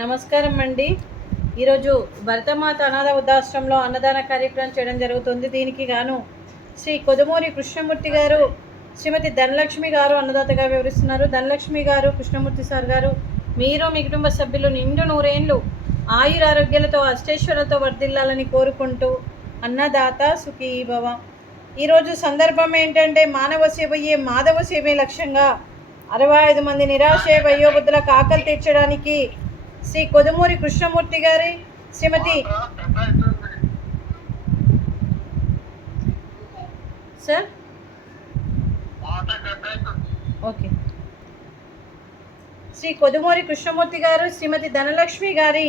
నమస్కారం అండి. ఈరోజు భరతమాత అనాథ వృద్ధాశ్రమంలో అన్నదాన కార్యక్రమం చేయడం జరుగుతుంది. దీనికి గాను శ్రీ కొదుమూరి కృష్ణమూర్తి గారు, శ్రీమతి ధనలక్ష్మి గారు అన్నదాతగా వివరిస్తున్నారు. ధనలక్ష్మి గారు, కృష్ణమూర్తి సార్ గారు, మీరు మీ కుటుంబ సభ్యులు నిండు నూరేళ్ళు ఆయురారోగ్యాలతో అష్టైశ్వర్యాలతో వర్ధిల్లాలని కోరుకుంటూ అన్నదాత సుఖీ భవ. ఈరోజు సందర్భం ఏంటంటే మానవ సేవయే మాధవ సేవే లక్ష్యంగా 65 మంది నిరాశయ వయోవృద్ధులకు ఆకలి తీర్చడానికి శ్రీ కొదుమూరి కృష్ణమూర్తి గారి, శ్రీమతి సార్ ఓకే శ్రీ కొదుమూరి కృష్ణమూర్తి గారు, శ్రీమతి ధనలక్ష్మి గారి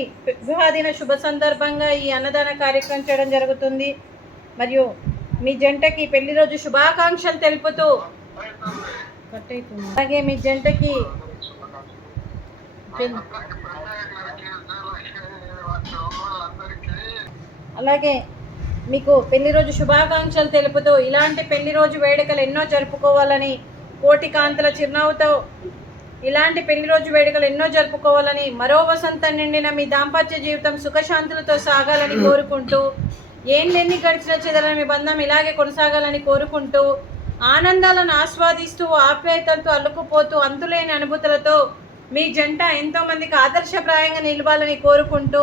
వివాహదిన శుభ సందర్భంగా ఈ అన్నదాన కార్యక్రమం చేయడం జరుగుతుంది. మరియు మీ జంటకి పెళ్లి రోజు శుభాకాంక్షలు తెలుపుతూ అలాగే మీ జంటకి అలాగే మీకు పెళ్లి రోజు శుభాకాంక్షలు తెలుపుతూ ఇలాంటి పెళ్లి రోజు వేడుకలు ఎన్నో జరుపుకోవాలని, కోటి కాంతుల చిరునవ్వుతో ఇలాంటి పెళ్లి రోజు వేడుకలు ఎన్నో జరుపుకోవాలని, మరో వసంతం నిండిన మీ దాంపత్య జీవితం సుఖశాంతులతో సాగాలని కోరుకుంటూ, ఏంలెన్ని గడిచిన చెదరని మీ బంధం ఇలాగే కొనసాగాలని కోరుకుంటూ, ఆనందాలను ఆస్వాదిస్తూ ఆప్యాయతలతో అల్లుకుపోతూ అంతులేని అనుభూతులతో మీ జంట ఎంతోమందికి ఆదర్శప్రాయంగా నిలవాలని కోరుకుంటూ,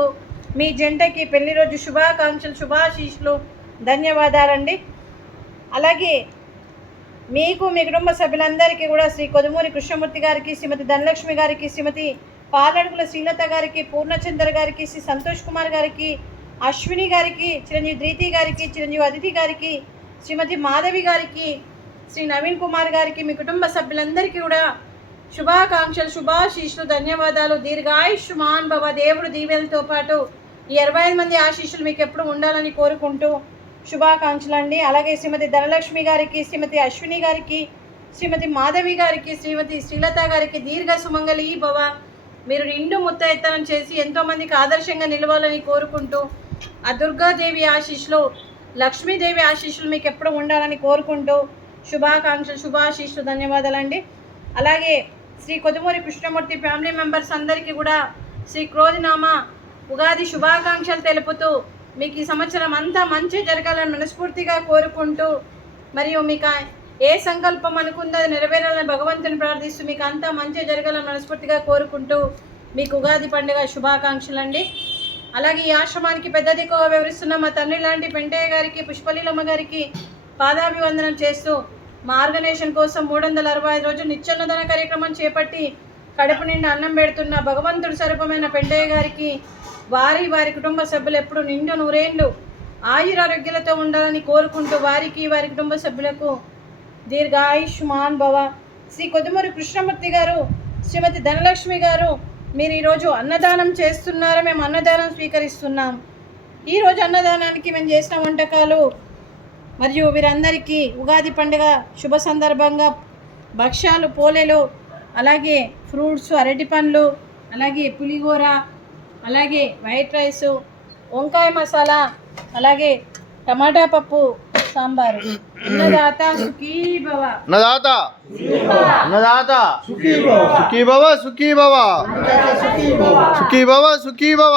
మీ జంటకి పెళ్లి రోజు శుభాకాంక్షలు, శుభాశీస్సులు, ధన్యవాదాలండి. అలాగే మీకు మీ కుటుంబ సభ్యులందరికీ కూడా శ్రీ కొదుమూరి కృష్ణమూర్తి గారికి, శ్రీమతి ధనలక్ష్మి గారికి, శ్రీమతి పాలడుగుల శ్రీలత గారికి, పూర్ణచంద్ర గారికి, శ్రీ సంతోష్ కుమార్ గారికి, అశ్విని గారికి, చిరంజీవి ధృతి గారికి, చిరంజీవి అదితి గారికి, శ్రీమతి మాధవి గారికి, శ్రీ నవీన్ కుమార్ గారికి, మీ కుటుంబ సభ్యులందరికీ కూడా శుభాకాంక్షలు, శుభాశీస్సులు, ధన్యవాదాలు. దీర్ఘాయుష్మాన్ భవ. దేవుడు దీవెలతో పాటు ఈ 65 మంది ఆశీస్సులు మీకు ఎప్పుడు ఉండాలని కోరుకుంటూ శుభాకాంక్షలు అండి. అలాగే శ్రీమతి ధనలక్ష్మి గారికి, శ్రీమతి అశ్విని గారికి, శ్రీమతి మాధవి గారికి, శ్రీమతి శ్రీలత గారికి దీర్ఘ సుమంగళి భవ. మీరు నిండు ముత్తైతనం చేసి ఎంతోమందికి ఆదర్శంగా నిలవాలని కోరుకుంటూ ఆ దుర్గాదేవి ఆశీస్సులు, లక్ష్మీదేవి ఆశీస్సులు మీకు ఎప్పుడు ఉండాలని కోరుకుంటూ శుభాకాంక్షలు, శుభాశీస్సులు, ధన్యవాదాలండి. అలాగే శ్రీ కొదుమూరి కృష్ణమూర్తి ఫ్యామిలీ మెంబర్స్ అందరికీ కూడా శ్రీ క్రోధినామ ఉగాది శుభాకాంక్షలు తెలుపుతూ మీకు ఈ సంవత్సరం అంతా మంచి జరగాలని మనస్ఫూర్తిగా కోరుకుంటూ, మరియు మీకు ఏ సంకల్పం అనుకుందో అది నెరవేరాలని భగవంతుని ప్రార్థిస్తూ మీకు అంతా మంచి జరగాలని మనస్ఫూర్తిగా కోరుకుంటూ మీకు ఉగాది పండుగ శుభాకాంక్షలు అండి. అలాగే ఈ ఆశ్రమానికి పెద్ద దిక్కుగా వివరిస్తున్న మా తండ్రి లాంటి పెంటయ్య గారికి, పుష్పలీలమ్మ గారికి పాదాభివందనం చేస్తూ మా ఆర్గనైజేషన్ కోసం 365 రోజులు నిత్యాన్నదాన కార్యక్రమం చేపట్టి కడుపు నిండా అన్నం పెడుతున్న భగవంతుడి స్వరూపమైన పెంటయ్య గారికి, వారి కుటుంబ సభ్యులు ఎప్పుడు నిండు నూరేళ్ళు ఆయురారోగ్యాలతో ఉండాలని కోరుకుంటూ వారికి, వారి కుటుంబ సభ్యులకు దీర్ఘాయుష్మాన్ భవ. శ్రీ కొదుమూరి కృష్ణమూర్తి గారు, శ్రీమతి ధనలక్ష్మి గారు, మీరు ఈరోజు అన్నదానం చేస్తున్నారు, మేము అన్నదానం స్వీకరిస్తున్నాం. ఈరోజు అన్నదానానికి మేము చేసిన వంటకాలు మరియు వీరందరికీ ఉగాది పండుగ శుభ సందర్భంగా భక్ష్యాలు, పోలేలు, అలాగే ఫ్రూట్స్, అరటి పండ్లు, అలాగే పులిహోర, అలాగే వైట్ రైసు, వంకాయ మసాలా, అలాగే టమాటా పప్పు, సాంబారు. అన్నదాత సుఖీ భవ. అన్నదాత అన్నదాత సుఖీ భవ. సుఖీ భవ, సుఖీ భవ, సుఖీ భవ, సుఖీ భవ.